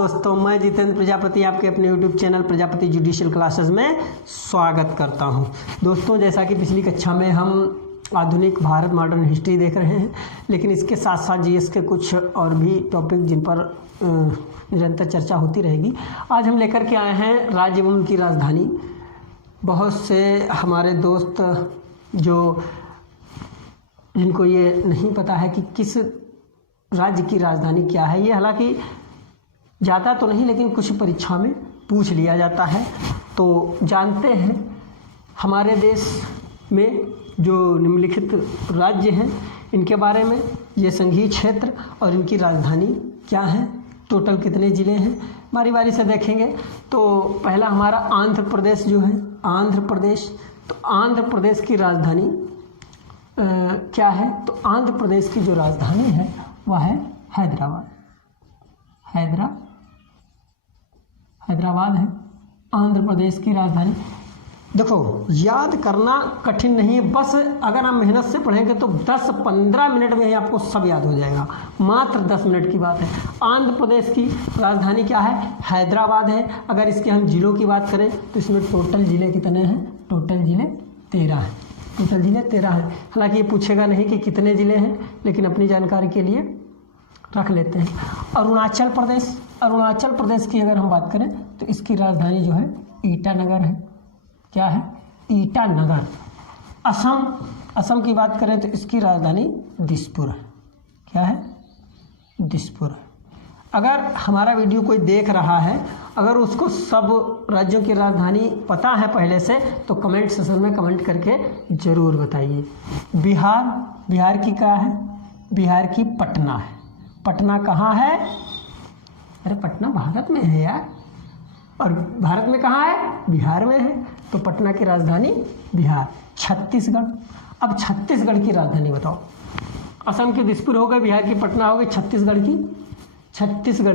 दोस्तों, मैं जितेंद्र प्रजापति आपके अपने YouTube channel Prajapati judicial classes में स्वागत करता हूं। दोस्तों, जैसा कि पिछली कक्षा में हम आधुनिक भारत मॉडर्न हिस्ट्री देख रहे हैं, लेकिन इसके साथ साथ जीएस के कुछ और भी टॉपिक जिन पर निरंतर चर्चा होती रहेगी। आज हम लेकर के आए हैं राज्य एवं उनकी राजधानी। बहुत से हमारे दोस्त जिनको ये नहीं पता है कि किस राज्य की राजधानी क्या है, ये हालांकि ज़्यादा तो नहीं लेकिन कुछ परीक्षा में पूछ लिया जाता है। तो जानते हैं हमारे देश में जो निम्नलिखित राज्य हैं इनके बारे में, ये संघीय क्षेत्र और इनकी राजधानी क्या है, टोटल कितने ज़िले हैं, बारी बारी से देखेंगे। तो पहला हमारा आंध्र प्रदेश जो है, आंध्र प्रदेश। तो आंध्र प्रदेश की राजधानी क्या है? तो आंध्र प्रदेश की जो राजधानी है वह है हैदराबाद। हैदराबाद है आंध्र प्रदेश की राजधानी। देखो, याद करना कठिन नहीं है, बस अगर हम मेहनत से पढ़ेंगे तो 10-15 मिनट में ही आपको सब याद हो जाएगा। मात्र 10 मिनट की बात है। आंध्र प्रदेश की राजधानी क्या है? हैदराबाद है। अगर इसके हम जिलों की बात करें तो इसमें टोटल ज़िले कितने हैं? टोटल ज़िले 13 हैं। टोटल ज़िले 13 हैं। हालांकि ये पूछेगा नहीं कि कितने ज़िले हैं, लेकिन अपनी जानकारी के लिए रख लेते हैं। अरुणाचल प्रदेश की अगर हम बात करें तो इसकी राजधानी जो है ईटानगर है। क्या है? ईटानगर। असम की बात करें तो इसकी राजधानी दिसपुर है। क्या है? दिसपुर है। अगर हमारा वीडियो कोई देख रहा है, अगर उसको सब राज्यों की राजधानी पता है पहले से, तो कमेंट सेक्शन में कमेंट करके ज़रूर बताइए। बिहार की क्या है? बिहार की पटना है। पटना कहाँ है? अरे पटना भारत में है यार, और भारत में कहाँ है? बिहार में है। तो पटना की राजधानी बिहार। छत्तीसगढ़। अब छत्तीसगढ़ की राजधानी बताओ। असम की दिसपुर हो गई, बिहार की पटना हो गई, छत्तीसगढ़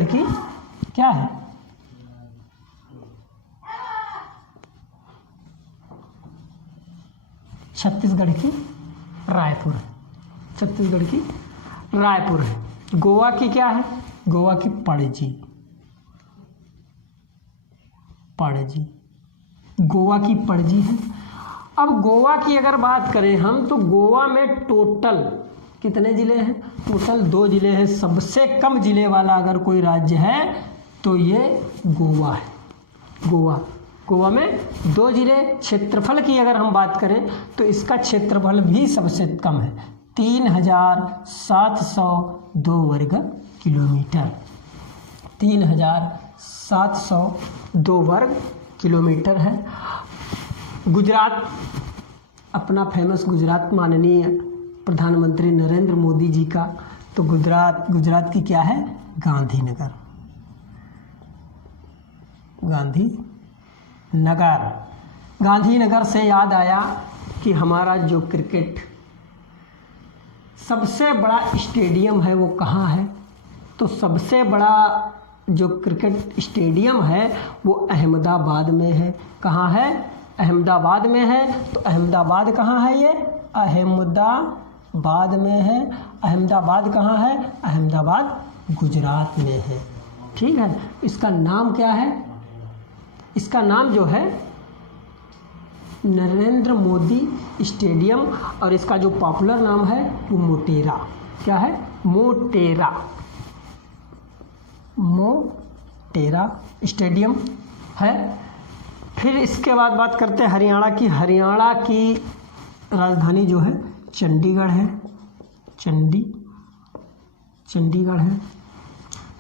की क्या है? छत्तीसगढ़ की रायपुर है। छत्तीसगढ़ की रायपुर है। गोवा की क्या है? गोवा की पणजी। गोवा की पणजी है। अब गोवा की अगर बात करें हम, तो गोवा में टोटल कितने ज़िले हैं? टोटल 2 ज़िले हैं। सबसे कम ज़िले वाला अगर कोई राज्य है तो ये गोवा है। गोवा में 2 ज़िले। क्षेत्रफल की अगर हम बात करें तो इसका क्षेत्रफल भी सबसे कम है, 3702 वर्ग किलोमीटर। 3702 वर्ग किलोमीटर है। गुजरात, अपना फेमस गुजरात, माननीय प्रधानमंत्री नरेंद्र मोदी जी का, तो गुजरात की क्या है? गांधीनगर से याद आया कि हमारा जो क्रिकेट सबसे बड़ा स्टेडियम है वो कहाँ है? तो सबसे बड़ा जो क्रिकेट स्टेडियम है वो अहमदाबाद में है। कहाँ है? अहमदाबाद में है। तो अहमदाबाद कहाँ है? ये अहमदाबाद में है। अहमदाबाद कहाँ है? अहमदाबाद गुजरात में है। ठीक है। इसका नाम क्या है? इसका नाम जो है नरेंद्र मोदी स्टेडियम, और इसका जो पॉपुलर नाम है वो मोटेरा। क्या है? मोटेरा स्टेडियम है। फिर इसके बाद बात करते हैं हरियाणा की। हरियाणा की राजधानी जो है चंडीगढ़ है। चंडीगढ़ है।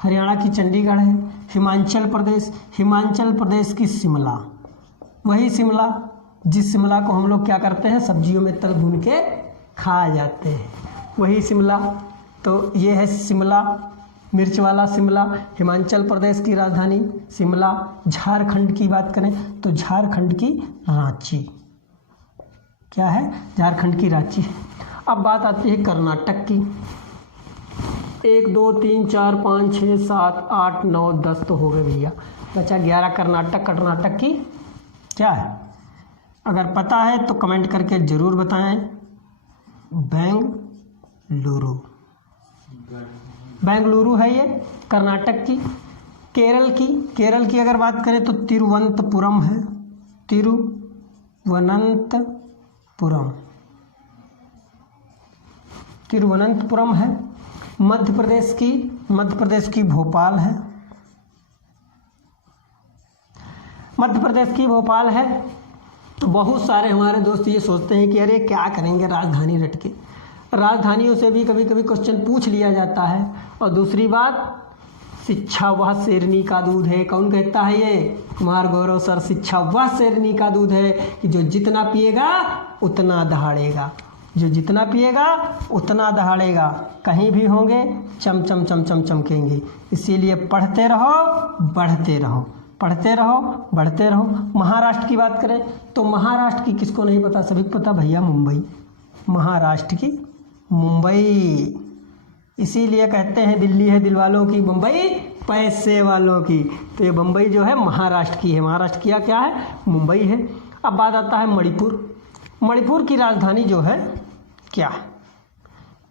हरियाणा की चंडीगढ़ है। हिमाचल प्रदेश की शिमला। वही शिमला जिस शिमला को हम लोग क्या करते हैं, सब्जियों में तल भून के खा जाते हैं, वही शिमला। तो ये है शिमला, मिर्च वाला शिमला। हिमाचल प्रदेश की राजधानी शिमला। झारखंड की बात करें तो झारखंड की रांची। क्या है? झारखंड की रांची है। अब बात आती है कर्नाटक की। 1 2 3 4 5 6 7 8 9 10 तो हो गए भैया, बचा 11 कर्नाटक की क्या है? अगर पता है तो कमेंट करके ज़रूर बताएं। बेंगलुरु है ये कर्नाटक की। केरल की अगर बात करें तो तिरुवनंतपुरम है, तिरुवनंतपुरम है। मध्य प्रदेश की भोपाल है, तो बहुत सारे हमारे दोस्त ये सोचते हैं कि अरे क्या करेंगे राजधानी रट के। राजधानियों से भी कभी कभी क्वेश्चन पूछ लिया जाता है। और दूसरी बात, शिक्षा वह शेरनी का दूध है। कौन कहता है ये? कुमार गौरव सर। शिक्षा वह शेरनी का दूध है कि जो जितना पिएगा उतना दहाड़ेगा, कहीं भी होंगे चमकेंगे। इसीलिए पढ़ते रहो, बढ़ते रहो। महाराष्ट्र की बात करें तो महाराष्ट्र की किसको नहीं पता? सभी को पता भैया, मुंबई। महाराष्ट्र की मुंबई। इसीलिए कहते हैं दिल्ली है दिल वालों की, मुंबई पैसे वालों की। तो ये मुंबई जो है महाराष्ट्र की है। महाराष्ट्र की क्या है? मुंबई है। अब बात आता है मणिपुर की राजधानी जो है क्या?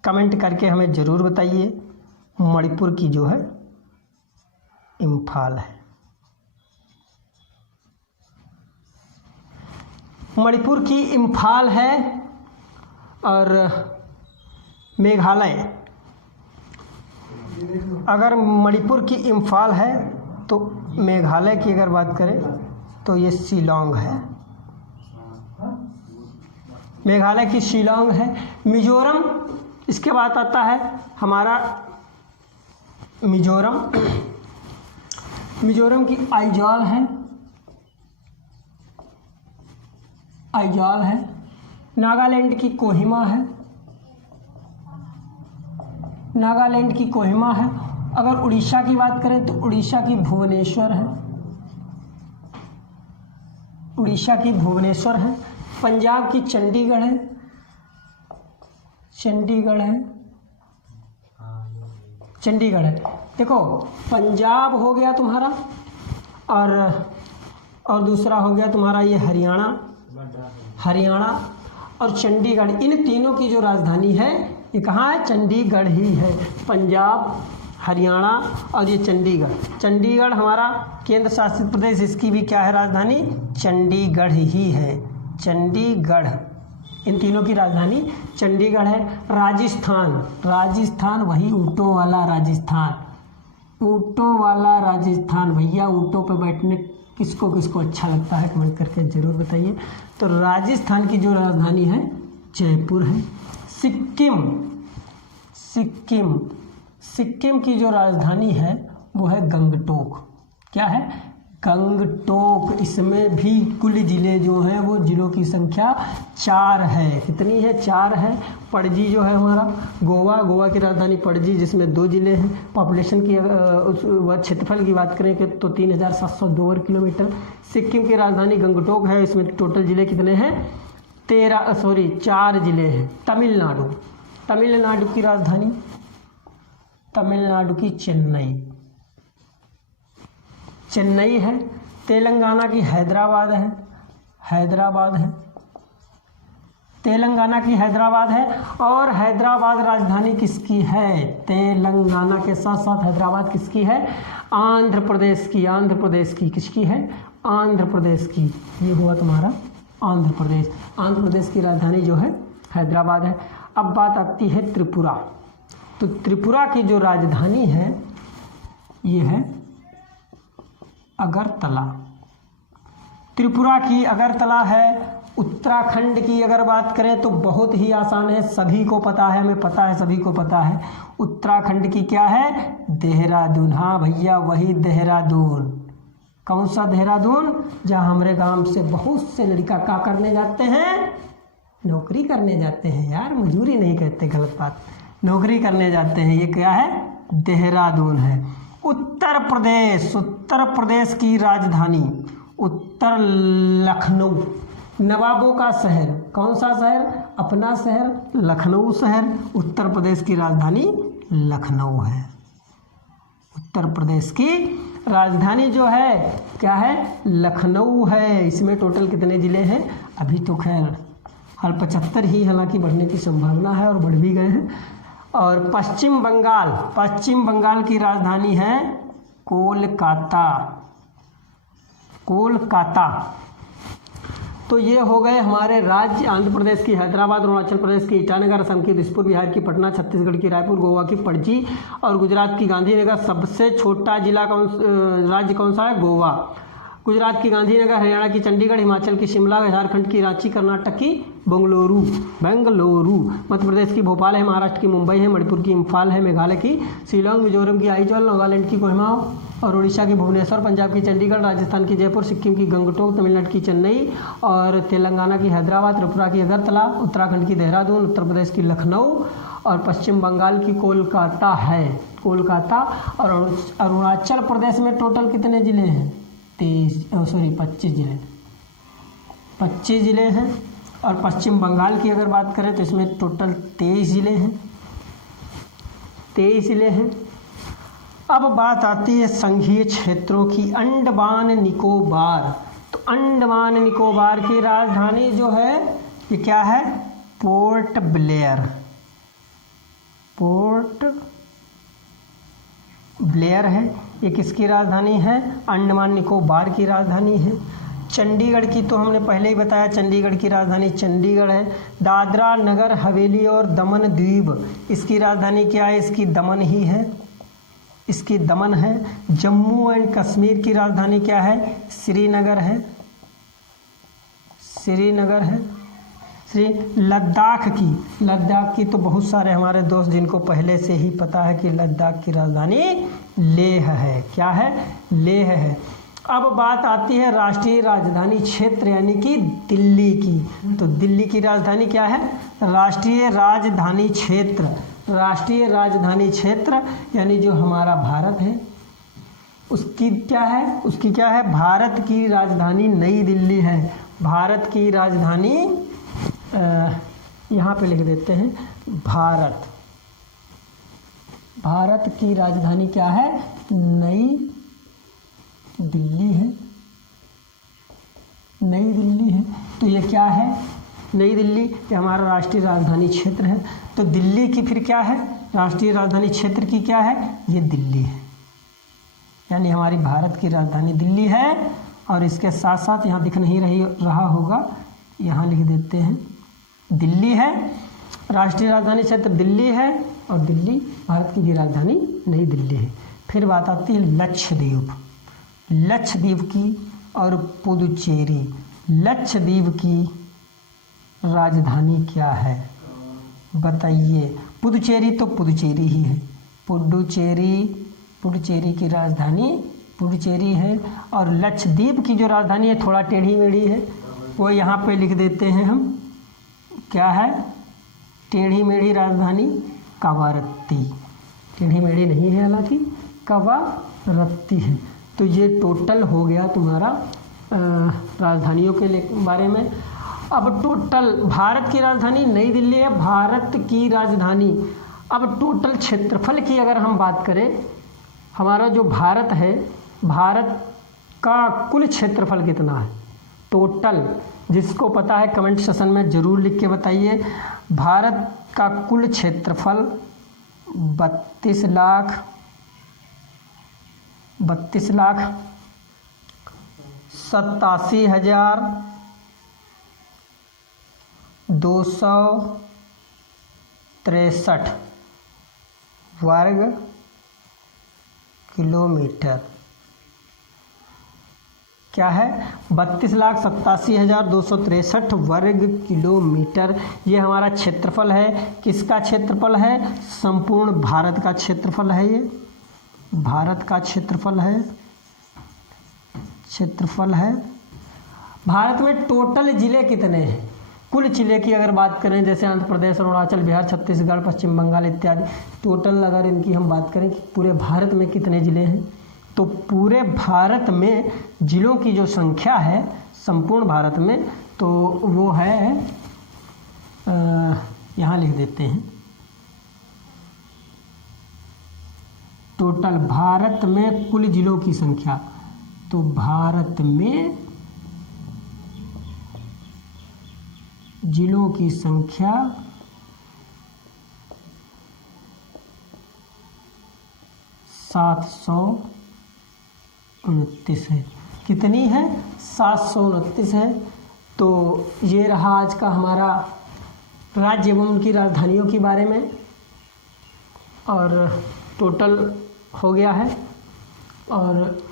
कमेंट करके हमें ज़रूर बताइए। मणिपुर की जो है इम्फाल है। मणिपुर की इम्फाल है। और मेघालय, अगर मणिपुर की इम्फाल है तो मेघालय की अगर बात करें तो ये शिलांग है। मेघालय की शिलांग है। मिजोरम, इसके बाद आता है हमारा मिजोरम की आइजॉल है। नागालैंड की कोहिमा है। अगर उड़ीसा की बात करें तो उड़ीसा की भुवनेश्वर है। पंजाब की चंडीगढ़ है। देखो, पंजाब हो गया तुम्हारा, और दूसरा हो गया तुम्हारा ये हरियाणा और चंडीगढ़। इन तीनों की जो राजधानी है ये कहाँ है? चंडीगढ़ ही है। पंजाब, हरियाणा और ये चंडीगढ़ हमारा केंद्र शासित प्रदेश, इसकी भी क्या है राजधानी? चंडीगढ़ ही है। चंडीगढ़, इन तीनों की राजधानी चंडीगढ़ है। राजस्थान वही ऊँटों वाला राजस्थान भैया। ऊँटों पर बैठने किसको अच्छा लगता है? कमेंट करके ज़रूर बताइए। तो राजस्थान की जो राजधानी है जयपुर है। सिक्किम की जो राजधानी है वो है गंगटोक। क्या है? गंगटोक। इसमें भी कुल ज़िले जो हैं वो ज़िलों की संख्या 4 है। कितनी है? 4 है। पणजी जो है हमारा गोवा की राजधानी पणजी, जिसमें 2 ज़िले हैं। पॉपुलेशन की क्षेत्रफल की बात करें कि तो 3702 वर्ग किलोमीटर। सिक्किम की राजधानी गंगटोक है। इसमें टोटल ज़िले कितने हैं? 4 ज़िले हैं। तमिलनाडु की राजधानी, तमिलनाडु की चेन्नई है। तेलंगाना की हैदराबाद है। और हैदराबाद राजधानी किसकी है? तेलंगाना के साथ साथ हैदराबाद किसकी है? आंध्र प्रदेश की। किसकी है? आंध्र प्रदेश की। ये हुआ तुम्हारा आंध्र प्रदेश की राजधानी जो है हैदराबाद है। अब बात आती है त्रिपुरा। तो त्रिपुरा की जो राजधानी है ये है अगरतला। त्रिपुरा की अगरतला है। उत्तराखंड की अगर बात करें तो बहुत ही आसान है, सभी को पता है, हमें पता है, सभी को पता है। उत्तराखंड की क्या है? देहरादून। हाँ भैया, वही देहरादून। कौन सा देहरादून? जहाँ हमारे गांव से बहुत से लड़का क्या करने जाते हैं? नौकरी करने जाते हैं यार, मजदूरी नहीं कहते, गलत बात, नौकरी करने जाते हैं। ये क्या है? देहरादून है। उत्तर प्रदेश की राजधानी लखनऊ, नवाबों का शहर। कौन सा शहर? अपना शहर, लखनऊ शहर। उत्तर प्रदेश की राजधानी लखनऊ है। उत्तर प्रदेश की राजधानी जो है क्या है? लखनऊ है। इसमें टोटल कितने ज़िले हैं? अभी तो खैर हाल 75 ही, हालांकि बढ़ने की संभावना है और बढ़ भी गए हैं। और पश्चिम बंगाल की राजधानी है कोलकाता, कोलकाता। तो ये हो गए हमारे राज्य। आंध्र प्रदेश की हैदराबाद, अरुणाचल प्रदेश की ईटानगर, असम की दिसपुर, बिहार की पटना, छत्तीसगढ़ की रायपुर, गोवा की पणजी और गुजरात की गांधीनगर। सबसे छोटा जिला राज्य कौन सा है? गोवा। गुजरात की गांधीनगर, हरियाणा की चंडीगढ़, हिमाचल की शिमला, झारखंड की रांची, कर्नाटक की बेंगलुरु, मध्य प्रदेश की भोपाल है, महाराष्ट्र की मुंबई है, मणिपुर की इम्फाल है, मेघालय की शिलोंग, मिजोरम की आइजॉल, नागालैंड की कोहिमा और उड़ीसा की भुवनेश्वर, पंजाब की चंडीगढ़, राजस्थान की जयपुर, सिक्किम की गंगटोक, तमिलनाडु की चेन्नई और तेलंगाना की हैदराबाद, त्रिपुरा की अगरतला, उत्तराखंड की देहरादून, उत्तर प्रदेश की लखनऊ और पश्चिम बंगाल की कोलकाता है, कोलकाता। और अरुणाचल प्रदेश में टोटल कितने ज़िले हैं? 25 ज़िले, 25 ज़िले हैं। और पश्चिम बंगाल की अगर बात करें तो इसमें टोटल 23 ज़िले हैं, 23 ज़िले हैं। अब बात आती है संघीय क्षेत्रों की। अंडमान निकोबार, तो अंडमान निकोबार की राजधानी जो है ये क्या है? पोर्ट ब्लेयर, पोर्ट ब्लेयर है। ये किसकी राजधानी है? अंडमान निकोबार की राजधानी है। चंडीगढ़ की तो हमने पहले ही बताया, चंडीगढ़ की राजधानी चंडीगढ़ है। दादरा नगर हवेली और दमन द्वीप, इसकी राजधानी क्या है? इसकी दमन ही है, इसकी दमन है। जम्मू एंड कश्मीर की राजधानी क्या है? श्रीनगर है, श्रीनगर है। लद्दाख की तो बहुत सारे हमारे दोस्त जिनको पहले से ही पता है कि लद्दाख की राजधानी लेह है। क्या है? लेह है। अब बात आती है राष्ट्रीय राजधानी क्षेत्र यानी कि दिल्ली की। तो दिल्ली की राजधानी क्या है? राष्ट्रीय राजधानी क्षेत्र, राष्ट्रीय राजधानी क्षेत्र यानी जो हमारा भारत है उसकी क्या है? उसकी क्या है? भारत की राजधानी नई दिल्ली है। भारत की राजधानी यहाँ पे लिख देते हैं भारत की राजधानी क्या है? नई दिल्ली है, नई दिल्ली है। तो ये क्या है? नई दिल्ली, ये हमारा राष्ट्रीय राजधानी क्षेत्र है। तो दिल्ली की फिर क्या है? राष्ट्रीय राजधानी क्षेत्र की क्या है? ये दिल्ली है, यानी हमारी भारत की राजधानी दिल्ली है। और इसके साथ साथ यहाँ दिख नहीं रहा होगा, यहाँ लिख देते हैं दिल्ली है, राष्ट्रीय राजधानी क्षेत्र दिल्ली है और दिल्ली भारत की भी राजधानी नई दिल्ली है। फिर बात आती है लक्षद्वीप, लक्षद्वीप की और पुदुचेरी। लक्षद्वीप की राजधानी क्या है बताइए? पुदुचेरी तो पुदुचेरी ही है, पुदुचेरी की राजधानी पुदुचेरी है। और लक्षद्वीप की जो राजधानी है थोड़ा टेढ़ी मेढ़ी है, वो यहाँ पे लिख देते हैं हम, क्या है? टेढ़ी मेढ़ी राजधानी कवारत्ती, टेढ़ी मेढ़ी नहीं है हालांकि, कवारत्ती है। तो ये टोटल हो गया तुम्हारा राजधानियों के बारे में। अब टोटल भारत की राजधानी नई दिल्ली है, भारत की राजधानी। अब टोटल क्षेत्रफल की अगर हम बात करें, हमारा जो भारत है, भारत का कुल क्षेत्रफल कितना है टोटल? जिसको पता है कमेंट सेशन में ज़रूर लिख के बताइए। भारत का कुल क्षेत्रफल 32,87,263 वर्ग किलोमीटर। क्या है? 32,87,263 वर्ग किलोमीटर। ये हमारा क्षेत्रफल है। किसका क्षेत्रफल है? संपूर्ण भारत का क्षेत्रफल है। ये भारत का क्षेत्रफल है। भारत में टोटल ज़िले कितने हैं? कुल ज़िले की अगर बात करें, जैसे आंध्र प्रदेश, अरुणाचल, बिहार, छत्तीसगढ़, पश्चिम बंगाल इत्यादि, टोटल अगर इनकी हम बात करें कि पूरे भारत में कितने ज़िले हैं, तो पूरे भारत में ज़िलों की जो संख्या है संपूर्ण भारत में, तो वो है, यहाँ लिख देते हैं, टोटल भारत में कुल ज़िलों की संख्या। तो भारत में ज़िलों की संख्या 700 29 है। कितनी है? 729 है। तो ये रहा आज का हमारा राज्य एवं उनकी राजधानियों के बारे में, और टोटल हो गया है। और